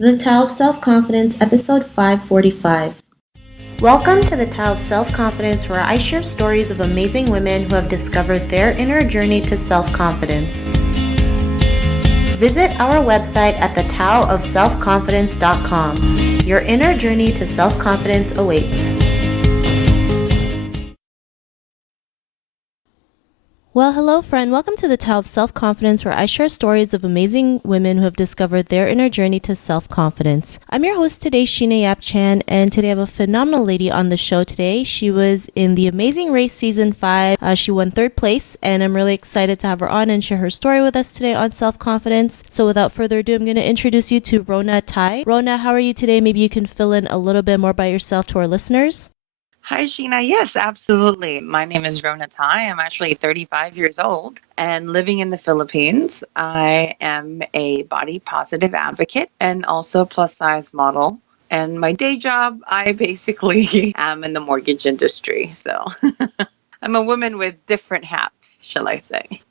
The Tao of Self-Confidence, episode 545. Welcome to the Tao of Self-Confidence, where I share stories of amazing women who have discovered their inner journey to self-confidence. Visit our website at thetaoofselfconfidence.com. Your inner journey to self-confidence awaits. Well, hello, friend. Welcome to the Tao of Self-Confidence, where I share stories of amazing women who have discovered their inner journey to self-confidence. I'm your host today, Sheena Yap Chan, and today I have a phenomenal lady on the show today. She was in the Amazing Race Season 5. She won 3rd place, and I'm really excited to have her on and share her story with us today on self-confidence. So without further ado, I'm going to introduce you to Rona Tai. Rona, how are you today? Maybe you can fill in a little bit more by yourself to our listeners. Hi, Sheena. Yes, absolutely. My name is Rona Tai. I'm actually 35 years old and living in the Philippines. I am a body positive advocate and also plus size model. And my day job, I basically am in the mortgage industry. So I'm a woman with different hats, shall I say.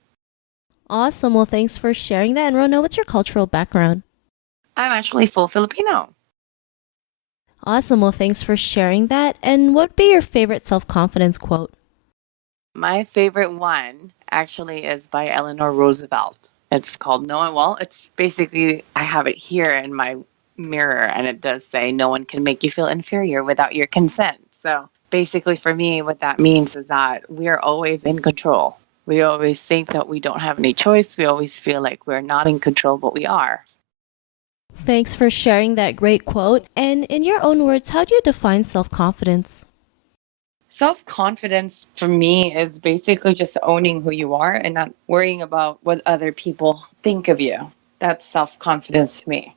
Awesome. Well, thanks for sharing that. And Rona, what's your cultural background? I'm actually full Filipino. Awesome. Well, thanks for sharing that. And what would be your favorite self-confidence quote? My favorite one actually is by Eleanor Roosevelt. It's called No One. Well, it's basically, I have it here in my mirror, and it does say, no one can make you feel inferior without your consent. So basically, for me, what that means is that we are always in control. We always think that we don't have any choice. We always feel like we're not in control, but we are. Thanks for sharing that great quote. And in your own words, how do you define self-confidence? Self confidence for me is basically just owning who you are and not worrying about what other people think of you. That's self confidence to me.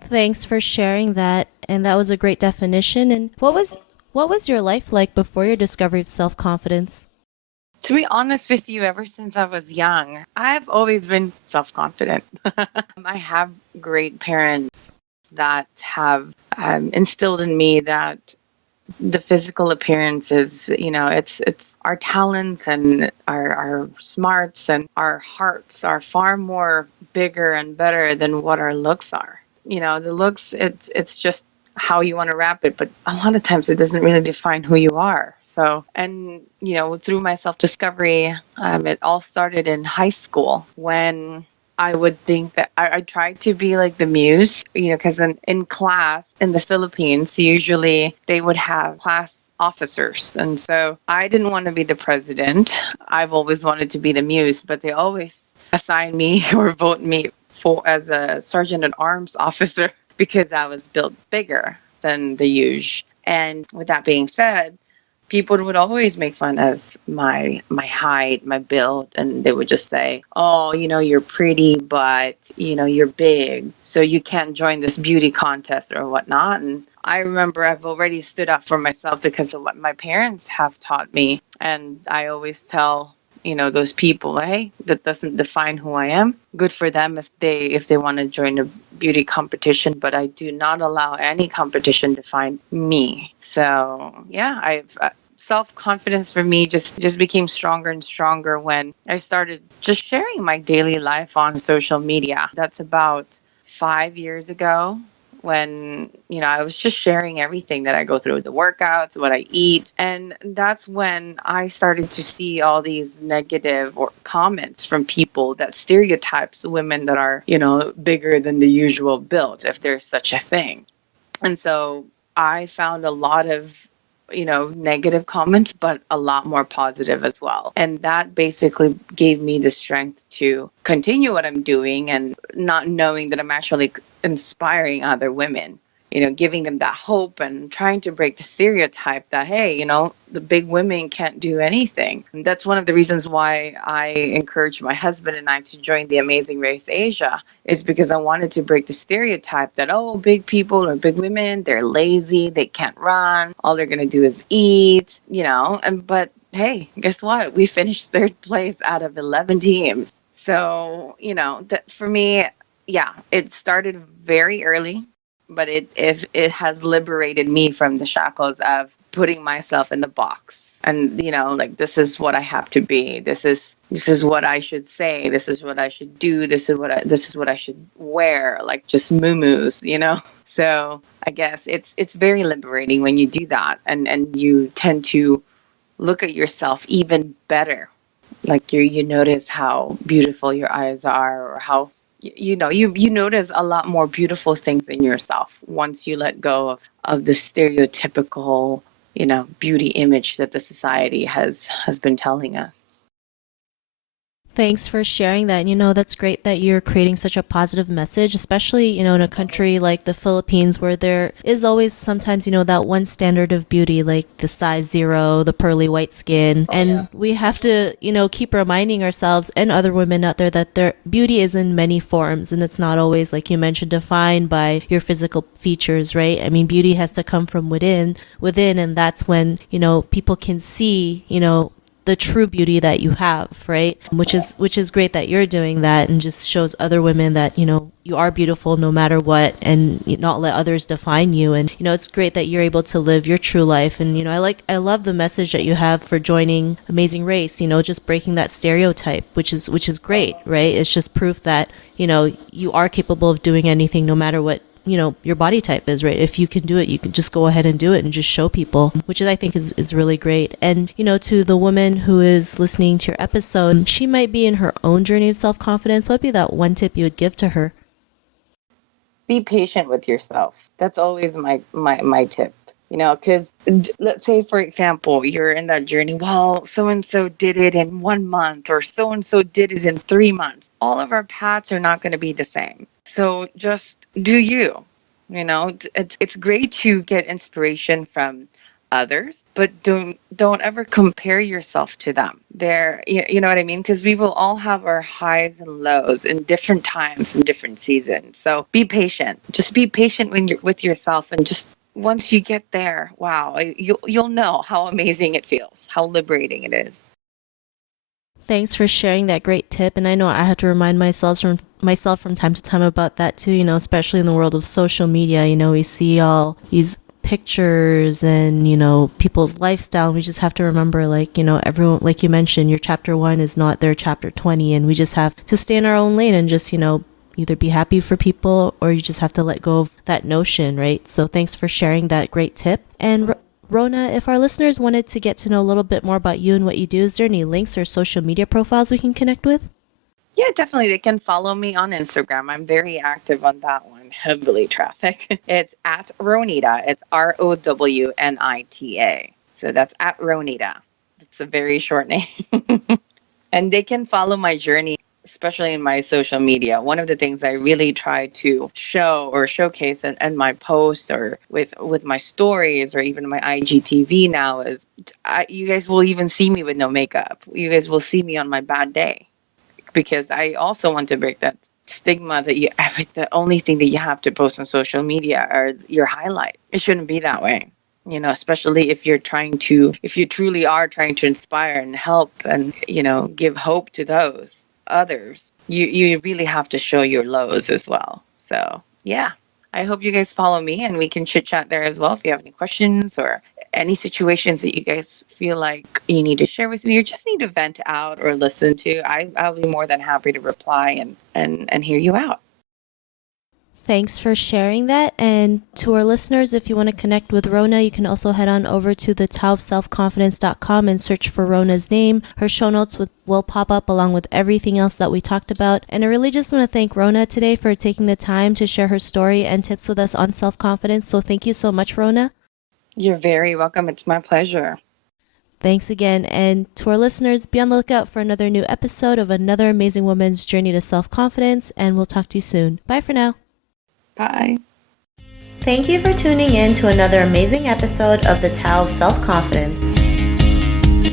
Thanks for sharing that. And that was a great definition. And what was your life like before your discovery of self-confidence? To be honest with you, ever since I was young, I've always been self confident. I have great parents that have instilled in me that the physical appearance is, it's our talents and our smarts and our hearts are far more bigger and better than what our looks are. The looks, it's just how you want to wrap it, but a lot of times it doesn't really define who you are. So, and through my self discovery, it all started in high school when I would think that I tried to be like the muse, because in class in the Philippines, usually they would have class officers. And so I didn't want to be the president. I've always wanted to be the muse, but they always assign me or vote me for as a sergeant at arms officer because I was built bigger than the usual. And with that being said, people would always make fun of my height, my build, and they would just say, "Oh, you're pretty, but you're big, so you can't join this beauty contest or whatnot." And I remember I've already stood up for myself because of what my parents have taught me, and I always tell those people, hey, that doesn't define who I am. Good for them if they want to join a beauty competition, but I do not allow any competition to define me. So yeah, I've self-confidence for me just became stronger and stronger when I started just sharing my daily life on social media. That's about 5 years ago when I was just sharing everything that I go through, the workouts, what I eat. And that's when I started to see all these negative or comments from people that stereotypes women that are bigger than the usual build, if there's such a thing. And so I found a lot of negative comments, but a lot more positive as well. And that basically gave me the strength to continue what I'm doing and not knowing that I'm actually inspiring other women, giving them that hope and trying to break the stereotype that, hey, the big women can't do anything. And that's one of the reasons why I encouraged my husband and I to join the Amazing Race Asia, is because I wanted to break the stereotype that, oh, big people or big women, they're lazy, they can't run, all they're going to do is eat, but hey, guess what? We finished 3rd place out of 11 teams. So, that for me, yeah, it started very early, but it has liberated me from the shackles of putting myself in the box. And, like, this is what I have to be. This is what I should say. This is what I should do. This is what I should wear. Like, just moo-moos, So I guess it's very liberating when you do that, and you tend to look at yourself even better. Like, you notice how beautiful your eyes are, or how you notice a lot more beautiful things in yourself once you let go of the stereotypical beauty image that the society has been telling us. Thanks for sharing that. That's great that you're creating such a positive message, especially, in a country like the Philippines, where there is always sometimes, that one standard of beauty, like the size 0, the pearly white skin. And we have to, keep reminding ourselves and other women out there that their beauty is in many forms. And it's not always, like you mentioned, defined by your physical features, right? I mean, beauty has to come from within, and that's when, people can see, the true beauty that you have, right? Which is great that you're doing that, and just shows other women that, you are beautiful no matter what, and not let others define you. And, it's great that you're able to live your true life. And, I love the message that you have for joining Amazing Race, just breaking that stereotype, which is great, right? It's just proof that, you are capable of doing anything no matter what your body type is, right? If you can do it, you can just go ahead and do it and just show people, which I think is really great. And, to the woman who is listening to your episode, she might be in her own journey of self-confidence. What would be that one tip you would give to her? Be patient with yourself. That's always my tip. Because let's say, for example, you're in that journey. Well, so-and-so did it in 1 month, or so-and-so did it in 3 months. All of our paths are not going to be the same. So just do you. It's great to get inspiration from others, but don't ever compare yourself to them. You know what I mean? Because we will all have our highs and lows in different times and different seasons. So be patient. Just be patient when you're with yourself, and just once you get there, wow, you'll know how amazing it feels, how liberating it is. Thanks for sharing that great tip. And I know I have to remind myself from time to time about that too, especially in the world of social media. We see all these pictures and, people's lifestyle. And we just have to remember, everyone, like you mentioned, your chapter 1 is not their chapter 20. And we just have to stay in our own lane and just, either be happy for people, or you just have to let go of that notion, right? So thanks for sharing that great tip. And Rona, if our listeners wanted to get to know a little bit more about you and what you do, is there any links or social media profiles we can connect with? Yeah, definitely. They can follow me on Instagram. I'm very active on that one. Heavily traffic. It's at Ronita. It's ROWNITA. So that's at Ronita. It's a very short name. And they can follow my journey, especially in my social media. One of the things I really try to show or showcase in my posts, or with my stories, or even my IGTV now, is you guys will even see me with no makeup. You guys will see me on my bad day, because I also want to break that stigma that the only thing that you have to post on social media are your highlight. It shouldn't be that way. Especially if you truly are trying to inspire and help and, give hope to those others, you really have to show your lows as well. So yeah, I hope you guys follow me, and we can chit chat there as well. If you have any questions or any situations that you guys feel like you need to share with me, or just need to vent out or listen to, I'll be more than happy to reply and hear you out. Thanks for sharing that. And to our listeners, if you want to connect with Rona, you can also head on over to the taoofselfconfidence.com and search for Rona's name. Her show notes will pop up along with everything else that we talked about. And I really just want to thank Rona today for taking the time to share her story and tips with us on self-confidence. So thank you so much, Rona. You're very welcome. It's my pleasure. Thanks again. And to our listeners, be on the lookout for another new episode of another amazing woman's journey to self-confidence. And we'll talk to you soon. Bye for now. Bye. Thank you for tuning in to another amazing episode of the Tao of Self-Confidence.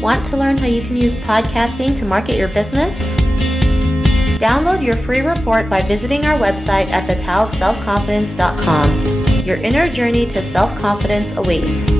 Want to learn how you can use podcasting to market your business? Download your free report by visiting our website at thetaoofselfconfidence.com. Your inner journey to self-confidence awaits.